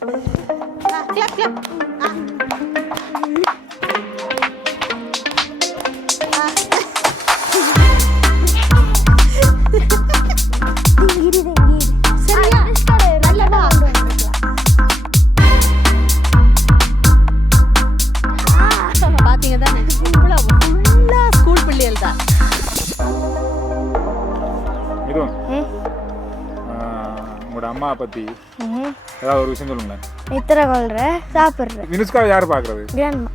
Clap, clap. பாத்தீங்க தானே இவ்வளவு ஃபுல்லா ஸ்கூல் பிள்ளைகள் தான். உங்களோட அம்மா பத்தி ஏதாவது ஒரு விஷயம் சொல்லுங்களேன். இத்தனை கொள்ற சாப்பிட்ற மினுஸ்காவை யார் பார்க்கறது? கிராண்ட்மா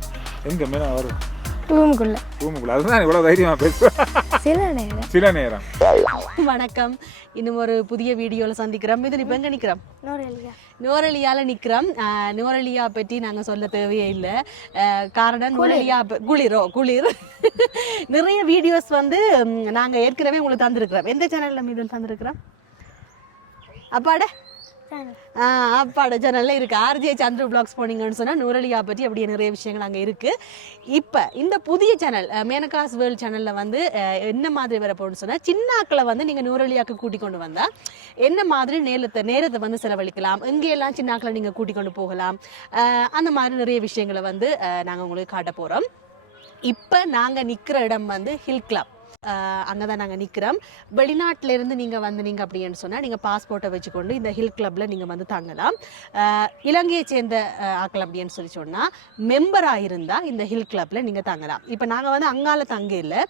எங்க மேலே வரும் ரூமுக்குள்ள அதுதான் இவ்வளோ தைரியமாக பேசுவேன் சில நேரம். வணக்கம், இன்னும் ஒரு புதிய வீடியோவில் சந்திக்கிறோம். இது இப்போ எங்கே நிற்கிறோம்? நுவரெலியாவில் நிற்கிறோம். நுவரெலியா பற்றி நாங்கள் சொல்ல தேவையே இல்லை. காரணம் நுவரெலியா குளிர் நிறைய வீடியோஸ் வந்து நாங்கள் ஏற்கனவே உங்களுக்கு தந்திருக்கிறோம். எந்த சேனலில் மீது தந்திருக்கிறோம்? அப்பாட சேனலில் இருக்குது. ஆர்ஜே சந்திர பிளாக்ஸ் போனீங்கன்னு சொன்னால் நுவரெலியா பற்றி அப்படியே நிறைய விஷயங்கள் அங்கே இருக்குது. இப்போ இந்த புதிய சேனல் மேனகாஸ் வேர்ல்ட் சேனலில் வந்து என்ன மாதிரி வரப்போன்னு சொன்னால், சின்னாக்களை வந்து நீங்கள் நுவரெலியாவுக்கு கூட்டிக் கொண்டு வந்தால் என்ன மாதிரி நேரத்தை வந்து செலவழிக்கலாம், எங்கேயெல்லாம் சின்னாக்களை நீங்கள் கூட்டிக் கொண்டு போகலாம், அந்த மாதிரி நிறைய விஷயங்களை வந்து நாங்கள் உங்களுக்கு காட்ட போகிறோம். இப்போ நாங்கள் நிற்கிற இடம் வந்து ஹில் கிளப். அங்கே தான் நாங்கள் நிற்கிறோம். வெளிநாட்டிலேருந்து நீங்கள் வந்தீங்க அப்படின்னு சொன்னால் நீங்கள் பாஸ்போர்ட்டை வச்சுக்கொண்டு இந்த ஹில் கிளப்பில் நீங்கள் வந்து தங்கலாம். இலங்கையை சேர்ந்த ஆக்கள் அப்படின்னு சொன்னால் மெம்பராக இருந்தால் இந்த ஹில் கிளப்பில் நீங்கள் தங்கலாம். இப்போ நாங்கள் வந்து அங்கால தங்க இல்லை,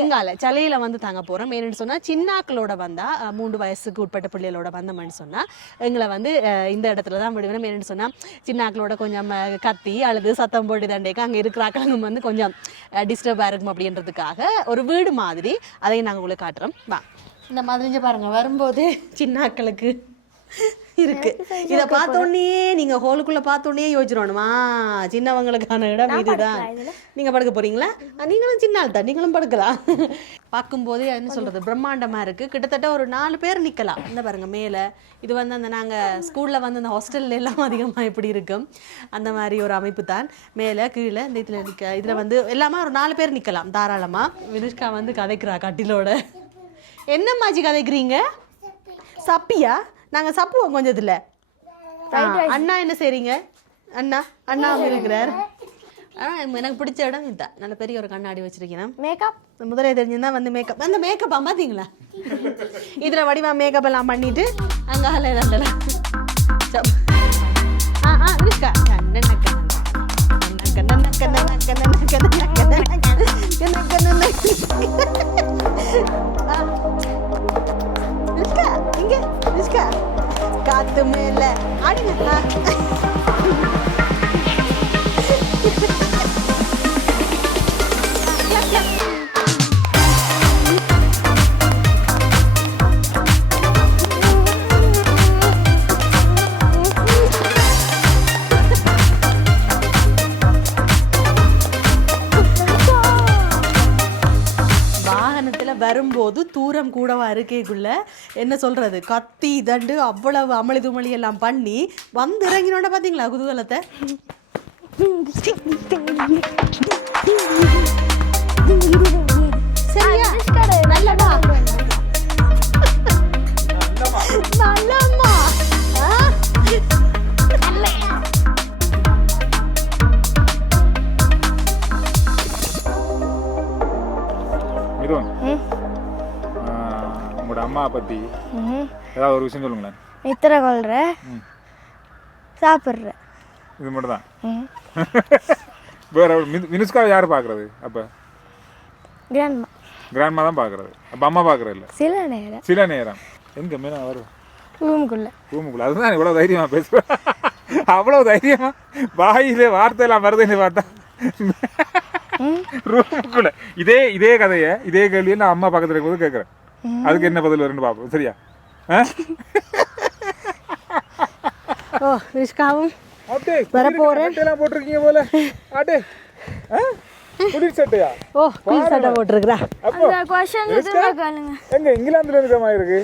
இங்கால சலையில் வந்து தங்க போகிறோம். ஏன்னு சொன்னால் சின்னாக்களோட வந்தால் 3 வயசுக்கு உட்பட்ட பிள்ளைகளோட வந்தோம்னு சொன்னால் எங்களை வந்து இந்த இடத்துல தான் விடுவோம். ஏன்னு சொன்னால் சின்னாக்களோட கொஞ்சம் கத்தி அல்லது சத்தம் போட்டு தண்டைக்கு அங்கே இருக்கிற ஆக்களும் வந்து கொஞ்சம் டிஸ்டர்பாக இருக்கும் அப்படின்றதுக்காக ஒரு வீடு மாதிரி அதையும் நாங்கள் உங்களுக்கு காட்டுறோம். வா, இந்த மாதிரி பாருங்க, வரும்போது சின்னாக்களுக்கு இருக்கு. இதை பார்த்தோன்னே நீங்க ஹோலுக்குள்ள பார்த்தோன்னே யோசிச்சிடணுமா, சின்னவங்களுக்கான இடம் இதுதான். நீங்க படுக்க போறீங்களா? நீங்களும் சின்ன ஆள் தான், நீங்களும் படுக்கலாம். பார்க்கும்போது என்ன சொல்றது, பிரம்மாண்டமா இருக்கு. கிட்டத்தட்ட ஒரு 4 பேர் நிக்கலாம். இந்த பாருங்க மேல இது வந்து அந்த நாங்க ஸ்கூல்ல வந்து அந்த ஹாஸ்டல்ல எல்லாம் அதிகமா எப்படி இருக்கும் அந்த மாதிரி ஒரு அமைப்பு தான். மேல கீழே இந்த இதுல வந்து எல்லாமே ஒரு 4 பேர் நிக்கலாம் தாராளமா. வினுஷ்கா வந்து கதைக்கிறா கட்டிலோட. என்னம்மாச்சி கதைக்கிறீங்க? சப்பியா? நாங்கள் சப்புவோம் கொஞ்சத்துல. அண்ணா என்ன செய்றீங்க? அண்ணா இருக்கிறார். எனக்கு பிடிச்ச இடம் இதுதான். நல்ல பெரிய ஒரு கண்ணாடி வச்சிருக்கேன். மேக்கப் முதலே தெரிஞ்சுதான் வந்து மேக்கப் அந்த மேக்கப்பா பார்த்தீங்களா? இதில் வடிவா மேக்கப் எல்லாம் பண்ணிட்டு அங்கால ரெண்டலாம் காத்து மேல ஆடுங்க. வரும்போது தூரம் கூடவா இருக்கைக்குள்ள என்ன சொல்றது, கத்தி தண்டு அவ்வளவு அமளி துமளி எல்லாம் பண்ணி வந்து இறங்கினோட பாத்தீங்களா குதூகலத்தை. சரியா? நல்லமா நல்லம்மா. உங்களோட அம்மா பத்தி ஏதாவது ஒரு விஷயம் சொல்லுங்களேன். இத்தனை கொள்ற சாப்பிட்ற இது மட்டும் தான். வேற மினுஸ்காவை யார் பார்க்கறது? அப்போ கிராண்ட்மா தான் பார்க்கறது. அப்போ அம்மா பார்க்கறது இல்லை. சில நேரம் எங்க மேலே வரும்? ரூமுக்குள்ள அதுதான் இவ்வளோ தைரியமாக பேசுவேன். அவ்வளோ தைரியமா வாயிலே வார்த்தையெல்லாம் வருதுன்னு பார்த்தா ரூமுக்குள்ள இதே கதையை இதே கேள்வியை நான் அம்மா பக்கத்தில் இருக்கும்போது கேட்குறேன். அதுக்கு என்ன பதில் வரும்னு பார்ப்போம். சரியா? ஓ ரிஷ்காவும் வரப்போறேன் போட்டிருக்கீங்க போல. ஆட்டே குளிர் சட்டையா? ஓ குளிர் சட்டை போட்டிருக்கிறா. எங்க இங்கிலாந்துல இருக்க மாதிரி இருக்கு?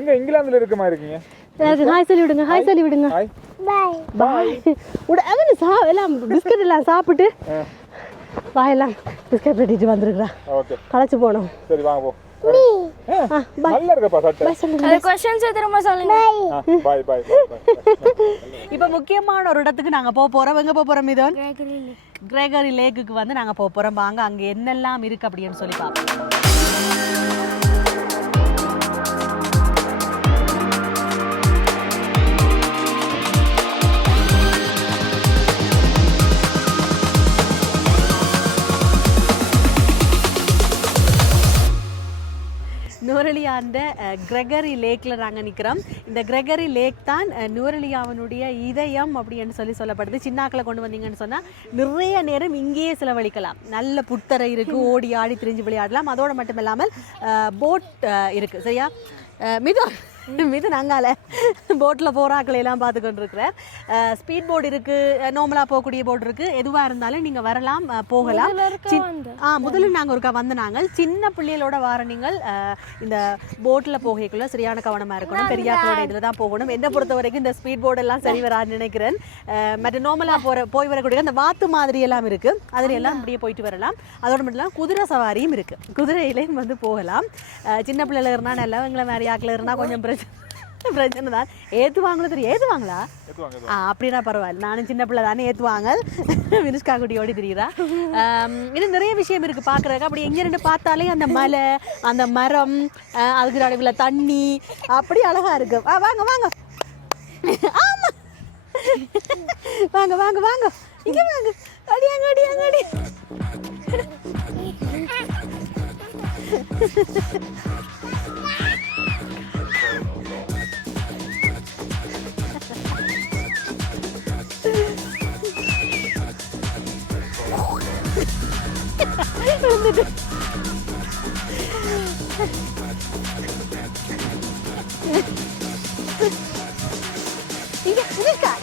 எங்க இங்கிலாந்துல இருக்க மாதிரி இருக்கீங்க? ஹாய் சொல்லி விடுங்க. ஹாய் சொல்லி விடுங்க. பாய் பாய். எல்லாம் பிஸ்கட் எல்லாம் சாப்பிட்டு வாயெல்லாம் பிஸ்கட் வெட்டிட்டு வந்துருக்குறா. களைச்சு போனோம். சரி வாங்க போ. நல்லா இருக்கப்பா சட்டை. அது கொஸ்டின்ஸ் திரும்ப சொல்லுங்க. Bye bye. இப்போ முக்கியமான ஒரு இடத்துக்கு நாங்க போக போறோம். எங்க போக போறோம் மிதன்? கிரேகரி லேக்குக்கு வந்து நாங்க போக போறோம். வாங்க அங்க என்னெல்லாம் இருக்கு அப்படின்னு சொல்லி பார்ப்போம். நுவரெலியாண்ட கிரெகரி லேக்கில் நாங்கள் நிற்கிறோம். இந்த கிரெகரி லேக் தான் நுவரெலியாவினுடைய இதயம் அப்படின்னு சொல்லப்படுது. சின்னாக்களை கொண்டு வந்தீங்கன்னு சொன்னால் நிறைய நேரம் இங்கேயே செலவழிக்கலாம். நல்ல புத்தரை இருக்குது, ஓடி ஆடி திரிஞ்சு விளையாடலாம். அதோடு மட்டும் இல்லாமல் போட் இருக்குது. சரியா மிது நாங்கால போட்டில் போகிறாக்களை எல்லாம் பார்த்து கொண்டிருக்கிறார். ஸ்பீட் போர்டு இருக்குது, நார்மலாக போகக்கூடிய போர்டு இருக்குது. எதுவாக இருந்தாலும் நீங்கள் வரலாம், போகலாம். முதல்ல நாங்கள் ஒருக்கா நாங்கள் சின்ன பிள்ளைகளோட வார நீங்கள் இந்த போட்டில் போகக்குள்ள சரியான கவனமாக இருக்கணும். பெரியாக்களோட இதில் தான் போகணும். என்னை பொறுத்த வரைக்கும் இந்த ஸ்பீட் போர்டெல்லாம் சரி வரான்னு நினைக்கிறேன். மற்ற நார்மலாக போய் வரக்கூடிய அந்த வாத்து மாதிரி எல்லாம் இருக்குது, அதில் எல்லாம் இப்படியே போயிட்டு வரலாம். அதோட மட்டும் இல்லாமல் குதிரை சவாரியும் இருக்குது, குதிரையிலையும் வந்து போகலாம். சின்ன பிள்ளைல இருந்தால் நல்லா, எங்களை மாதிரி ஆக்கில் இருந்தால் கொஞ்சம் பிரச்சனை தான். ஏற்றுவாங்களோ தெரியும். ஏற்றுவாங்களா? அப்படின்னா பரவாயில்ல, நானும் சின்ன பிள்ளை தானே, ஏற்றுவாங்க. மினுஷ்கா குட்டி ஓடி தெரியுறா. இன்னும் நிறைய விஷயம் இருக்குது பார்க்குறதுக்கு. அப்படி எங்கே ரெண்டு பார்த்தாலே அந்த மலை, அந்த மரம், அதுக்கு நடுவில் தண்ணி அப்படி அழகாக இருக்கு. வாங்க வாங்க. ஆமாம், வாங்க வாங்க வாங்க, இங்கே வாங்க. அடியாங்க அடியாங்க அடி.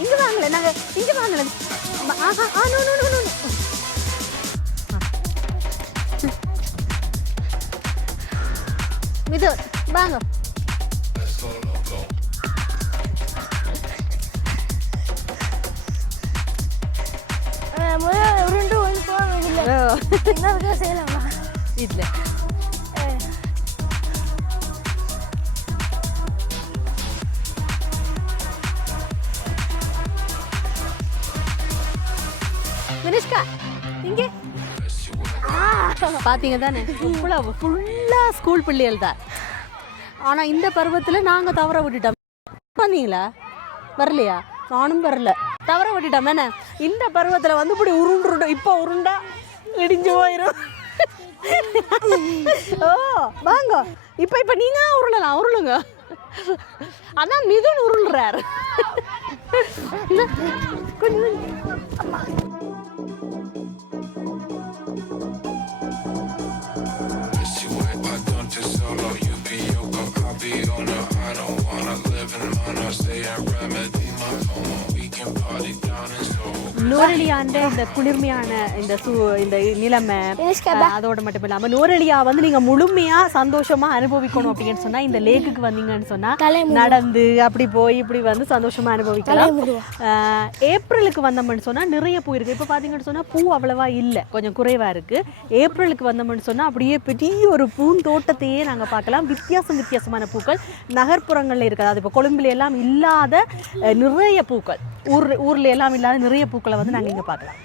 இங்க வாங்கல, நாங்க இங்க வாங்கல. மிது வாங்க. உருண்டு ஒன்று போகல, இன்னொரு செய்யலாமா? இல்லை, மினிஷ்கா இங்கே பார்த்தீங்க தானே, இவ்வளவு ஃபுல்லாக ஸ்கூல் பிள்ளைகள் தான். ஆனால் இந்த பருவத்தில் நாங்கள் தவற விட்டுட்டோம். வந்தீங்களா? வரலையா? நானும் வரல, தவற விட்டுட்டோம். என்ன இந்த பருவத்தில் வந்து இப்படி உருண்டு, இப்போ உருண்டா இடிஞ்சு போயிடும். ஓ வாங்க, இப்போ நீங்கள் உருளலாம், உருளுங்க. அதான் மிதுன் உருள்றாரு. நுவரெலியாண்ட இந்த குளிர்மையான இந்த நிலைமை, அதோட மட்டும் இல்லாம நுவரெலியா வந்து நீங்க முழுமையா சந்தோஷமா அனுபவிக்கணும் அப்படின்னு சொன்னா இந்த லேக்குக்கு வந்தீங்கன்னு சொன்னா நடந்து அப்படி போய் இப்படி வந்து சந்தோஷமா அனுபவிக்கலாம். ஏப்ரலுக்கு வந்தோம்னு சொன்னா நிறைய பூ இருக்கு. இப்ப பாத்தீங்கன்னு சொன்னா பூ அவ்வளவா இல்ல, கொஞ்சம் குறைவா இருக்கு. ஏப்ரலுக்கு வந்தோம்னு சொன்னா அப்படியே பெரிய ஒரு பூந்தோட்டத்தையே நாங்க பார்க்கலாம். வித்தியாசமான பூக்கள் நகர்ப்புறங்கள்ல இருக்காது. அது இப்போ கொழும்புல எல்லாம் இல்லாத நிறைய பூக்கள், ஊர்ல எல்லாம் இல்லாத நிறைய பூக்களை வந்து நாங்கள் இங்கே பார்க்கலாம்.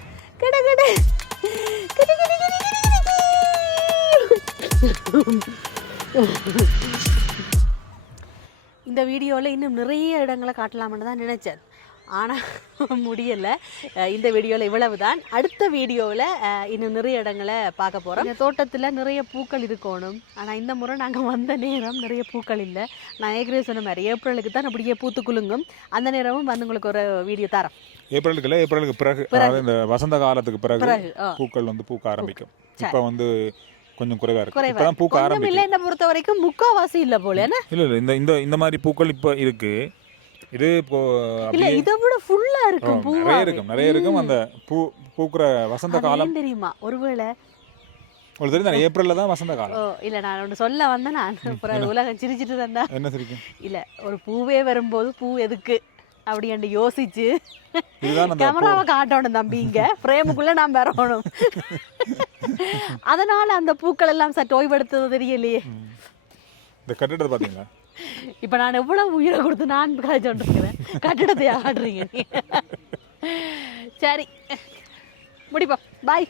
இந்த வீடியோவில் இன்னும் நிறைய இடங்களை காட்டலாம்னு தான் நினைச்சேன், ஆனால் முடியலை. இந்த வீடியோவில் இவ்வளவு தான். அடுத்த வீடியோவில் இன்னும் நிறைய இடங்களை பார்க்க போகிறோம். இந்த தோட்டத்தில் நிறைய பூக்கள் இருக்கணும், ஆனால் இந்த முறை நாங்கள் வந்த நேரம் நிறைய பூக்கள் இல்லை. நான் ஏற்கனவே சொன்ன மாதிரி ஏப்ரலுக்கு தான் அப்படியே பூத்து குலுங்கும். அந்த நேரமும் வந்து உங்களுக்கு ஒரு வீடியோ தரேன். ஏப்ரலுக்கு பிறகு, இந்த வசந்த காலத்துக்கு பிறகு பூக்கள் வந்து பூக்க ஆரம்பிக்கும். இப்போ வந்து கொஞ்சம் குறைவா இருக்கு. இப்பதான் பூக்க ஆரம்பிக்கும். இல்லை, என்ன பொறுத்த வரைக்கும் முக்காவாசி இல்லை போல. இல்லை, இந்த மாதிரி பூக்கள் இப்போ இருக்கு. இது இப்போ இல்ல, இதை விட ஃபுல்லா இருக்கும், நிறைய இருக்கும். அந்த பூக்குற வசந்த காலம் தெரியுமா? ஒருவேளை உங்களுக்கு தெரியும், ஏப்ரல்ல தான் வசந்த காலம். இல்ல, நான் ஒன்று சொல்ல வந்தேன். நான் உலகம் சிரிச்சிட்டு தாண்டா. என்ன சிரிக்கும்? இல்ல, ஒரு பூவே வரும்போது பூ எதுக்கு அப்படி யோசிச்சு கேமராவை காட்டணும் தம்பி, இங்க ஃப்ரேமுக்குள்ள நான் வரணும். அதனால அந்த பூக்கள் எல்லாம் சற்று ஓய்வெடுத்தது தெரியலையே. இந்த கட்டிடத்தை பார்த்தீங்களா? இப்போ நான் எவ்வளவு உயிரை கொடுத்து நான் கதைச்சு கொண்டிருக்கிறேன், கட்டிடத்தை ஆடுறீங்க நீ. சரி முடிப்போம், பாய்.